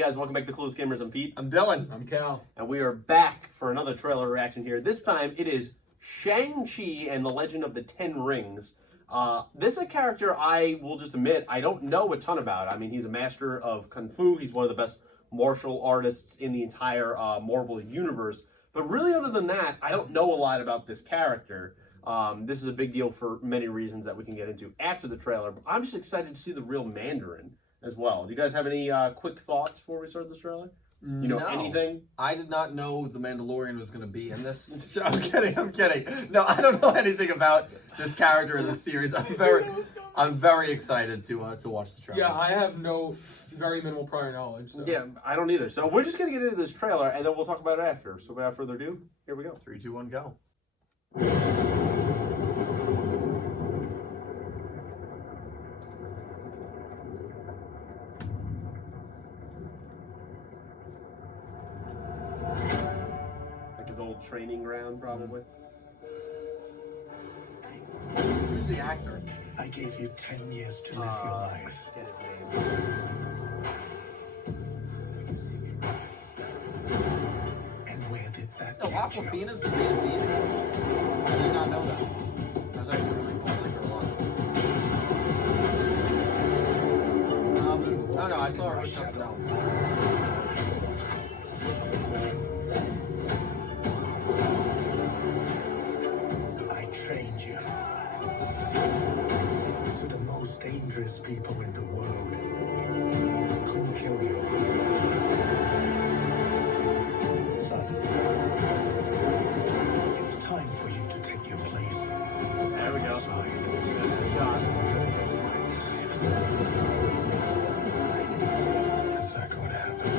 guys, welcome back to Clueless Gamers. I'm Pete. I'm Dylan. I'm Cal. And we are back for another trailer reaction here. This time it is Shang-Chi and the Legend of the Ten Rings. This is a character I will just admit I don't know a ton about. I mean, he's a master of Kung Fu. He's one of the best martial artists in the entire Marvel universe. But really, other than that, I don't know a lot about this character. This is a big deal for many reasons that we can get into after the trailer. But I'm just excited to see the real Mandarin as well. Do you guys have any quick thoughts before we start this trailer? You know anything? I did not know the Mandalorian was going to be in this. I'm kidding. No, I don't know anything about this character in this series. I'm very excited to watch the trailer. Yeah, I have very minimal prior knowledge. So. Yeah, I don't either. So we're just going to get into this trailer, and then we'll talk about it after. So without further ado, here we go. 3, 2, 1, go. Old training ground, probably. Who's the actor? I gave you 10 years to live your life. Get his name. And where did that No, get you? Aquafina's the main lead. I did not know that. That was actually really cool. I like her a lot. No, I saw her with something else. Dangerous people in the world couldn't kill you. Son, it's time for you to take your place. There we go. That's not going to happen.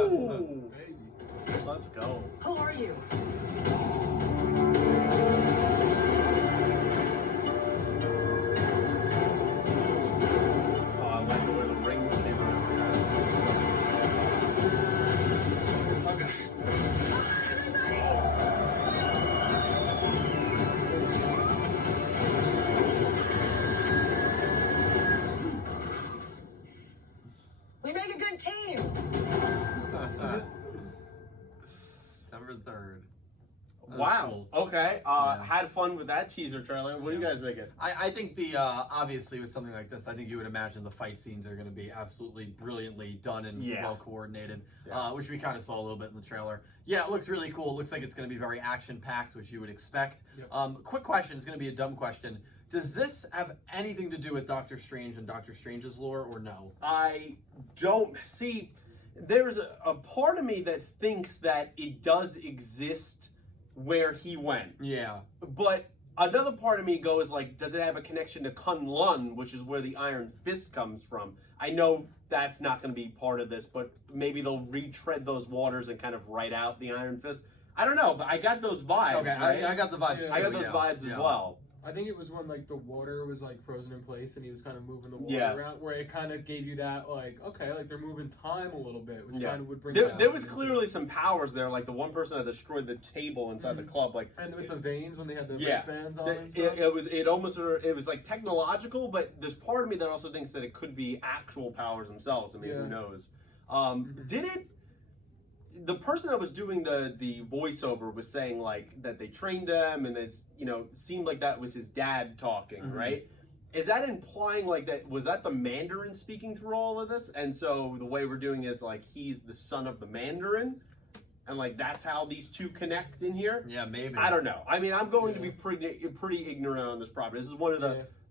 Ooh. Let's go. Who are you? Oh, I like the way the rings came out. We make a good team. September 3rd. Wow. Cool. Okay. Yeah. Had fun with that teaser trailer. What are you guys thinking? I think the obviously with something like this, I think you would imagine the fight scenes are going to be absolutely brilliantly done and well coordinated, which we kind of saw a little bit in the trailer. Yeah, it looks really cool. It looks like it's going to be very action packed, which you would expect. Yep. Quick question. It's going to be a dumb question. Does this have anything to do with Doctor Strange and Doctor Strange's lore, or no? I don't see. There's a part of me that thinks that it does exist where he went. Yeah. But another part of me goes like, does it have a connection to Kunlun, which is where the Iron Fist comes from? I know that's not going to be part of this, but maybe they'll retread those waters and kind of write out the Iron Fist. I don't know, but I got those vibes. Okay, right? I got the vibes. Yeah. I got those vibes as well. I think it was when like the water was like frozen in place and he was kind of moving the water around, where it kind of gave you that like, okay, like they're moving time a little bit, which kind of would bring. There was clearly some powers there, like the one person that destroyed the table inside the club, like and with the veins when they had the wristbands on. And stuff. It was like technological, but there's part of me that also thinks that it could be actual powers themselves. I mean, who knows? Did it? The person that was doing the voiceover was saying like that they trained them, and it seemed like that was his dad talking, right? Is that implying like that? Was that the Mandarin speaking through all of this? And so the way we're doing is like he's the son of the Mandarin, and like that's how these two connect in here. Yeah, maybe. I don't know. I mean, I'm going to be pretty ignorant on this property. This is one of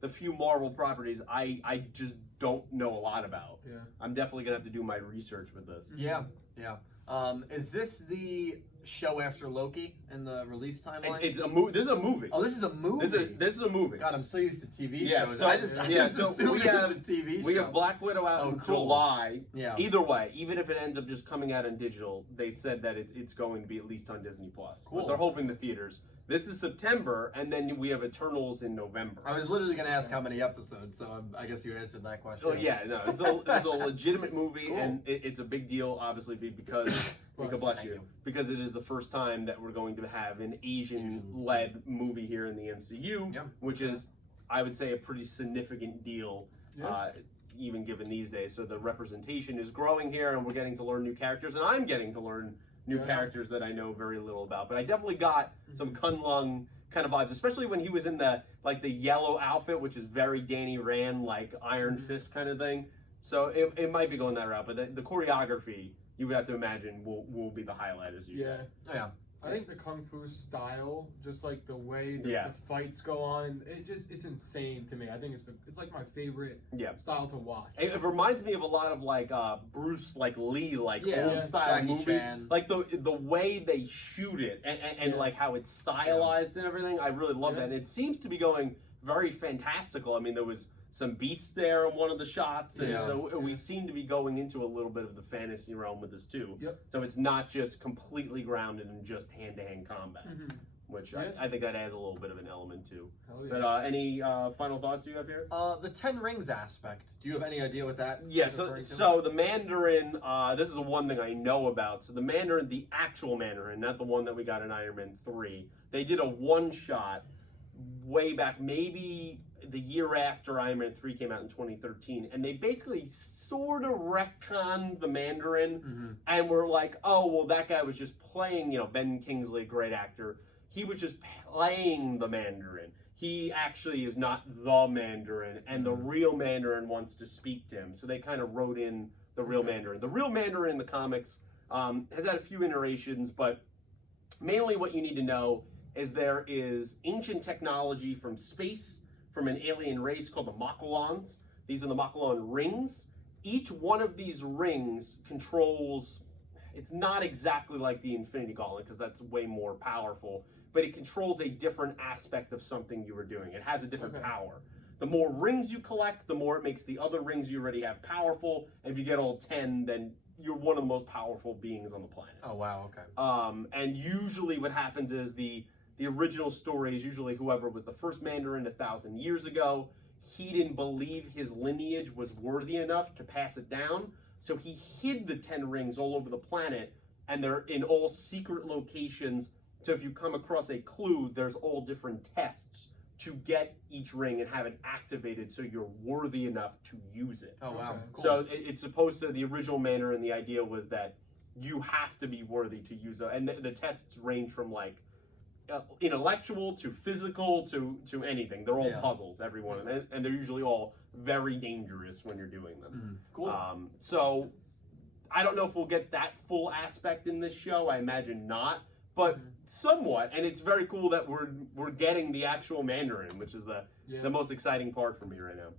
the few Marvel properties I just don't know a lot about. I'm definitely gonna have to do my research with this. Yeah. Is this the show after Loki in the release timeline? It's a movie. This is a movie. Oh, this is a movie. This is a movie. God, I'm so used to TV Yeah, shows. so- I just so assumed we it was have- a TV We show. have Black Widow out Oh, in cool. July. Yeah. Either way, even if it ends up just coming out in digital, they said that it's going to be at least on Disney Plus. Cool. But they're hoping the theaters. This is September, and then we have Eternals in November. I was literally going to ask how many episodes, so I guess you answered that question. Oh yeah, no, it's a legitimate movie, Cool. and it's a big deal, obviously, because God bless you, because it is the first time that we're going to have an Asian-led movie here in the MCU, Yeah. which is, I would say, a pretty significant deal, even given these days. So the representation is growing here, and we're getting to learn new characters, and I'm getting to learn new characters that I know very little about. But I definitely got some Kunlun kind of vibes, especially when he was in the yellow outfit, which is very Danny Rand, like Iron Fist kind of thing. So it might be going that route, but the choreography, you would have to imagine, will be the highlight, as you said. Oh, yeah. I think the Kung Fu style, just like the way that Yeah. the fights go on, it's insane to me. I think it's like my favorite style to watch. It reminds me of a lot of like Bruce Lee, like Yeah. old style Jackie movies. Chan. Like the way they shoot it and like how it's stylized and everything. I really love that. And it seems to be going very fantastical. I mean, there was some beasts there in one of the shots, and so we seem to be going into a little bit of the fantasy realm with this too. Yep. So it's not just completely grounded in just hand-to-hand combat, which I think that adds a little bit of an element too. Hell yeah. But any final thoughts you have here? The 10 Rings aspect. Do you have any idea what that Yeah, is referring to? so the Mandarin, this is the one thing I know about. So the Mandarin, the actual Mandarin, not the one that we got in Iron Man 3, they did a one-shot way back, maybe the year after Iron Man 3 came out in 2013, and they basically sort of retconned the Mandarin, and were like, oh, well, that guy was just playing, Ben Kingsley, great actor, he was just playing the Mandarin. He actually is not the Mandarin, and the real Mandarin wants to speak to him. So they kind of wrote in the real Mandarin. The real Mandarin in the comics has had a few iterations, but mainly what you need to know is there is ancient technology from space, from an alien race called the Makulons. These are the Makulon rings. Each one of these rings controls, it's not exactly like the Infinity Gauntlet, because that's way more powerful, but it controls a different aspect of something you were doing. It has a different power. The more rings you collect, the more it makes the other rings you already have powerful. And if you get all 10, then you're one of the most powerful beings on the planet. Oh, wow, okay. And usually what happens is the original story is usually whoever was the first Mandarin 1,000 years ago, he didn't believe his lineage was worthy enough to pass it down, so he hid the 10 rings all over the planet, and they're in all secret locations. So if you come across a clue, there's all different tests to get each ring and have it activated so you're worthy enough to use it. Oh, wow. Okay. Cool. So it's supposed to, the original Mandarin, the idea was that you have to be worthy to use it. And the tests range from like intellectual to physical to anything. They're all puzzles, every one of them. And they're usually all very dangerous when you're doing them. Cool. So I don't know if we'll get that full aspect in this show. I imagine not. But somewhat, and it's very cool that we're getting the actual Mandarin, which is the most exciting part for me right now.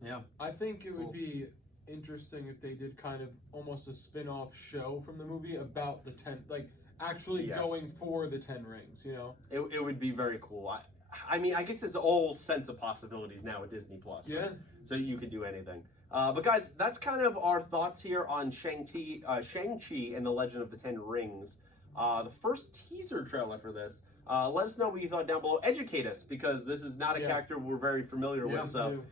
Yeah. I think it would be interesting if they did kind of almost a spin-off show from the movie about the 10, like actually going for the 10 rings, It would be very cool. I mean, I guess there's all sense of possibilities now with Disney Plus. Right? Yeah. So you could do anything. But guys, that's kind of our thoughts here on Shang-Chi and the Legend of the Ten Rings. The first teaser trailer for this. Let us know what you thought down below. Educate us, because this is not a character we're very familiar with. So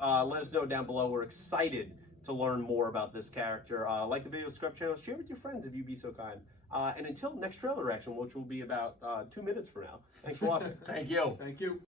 let us know down below. We're excited to learn more about this character. Like the video, subscribe channel, share with your friends if you'd be so kind. And until next trailer reaction, which will be about 2 minutes from now. Thanks for watching. Thank you. Thank you.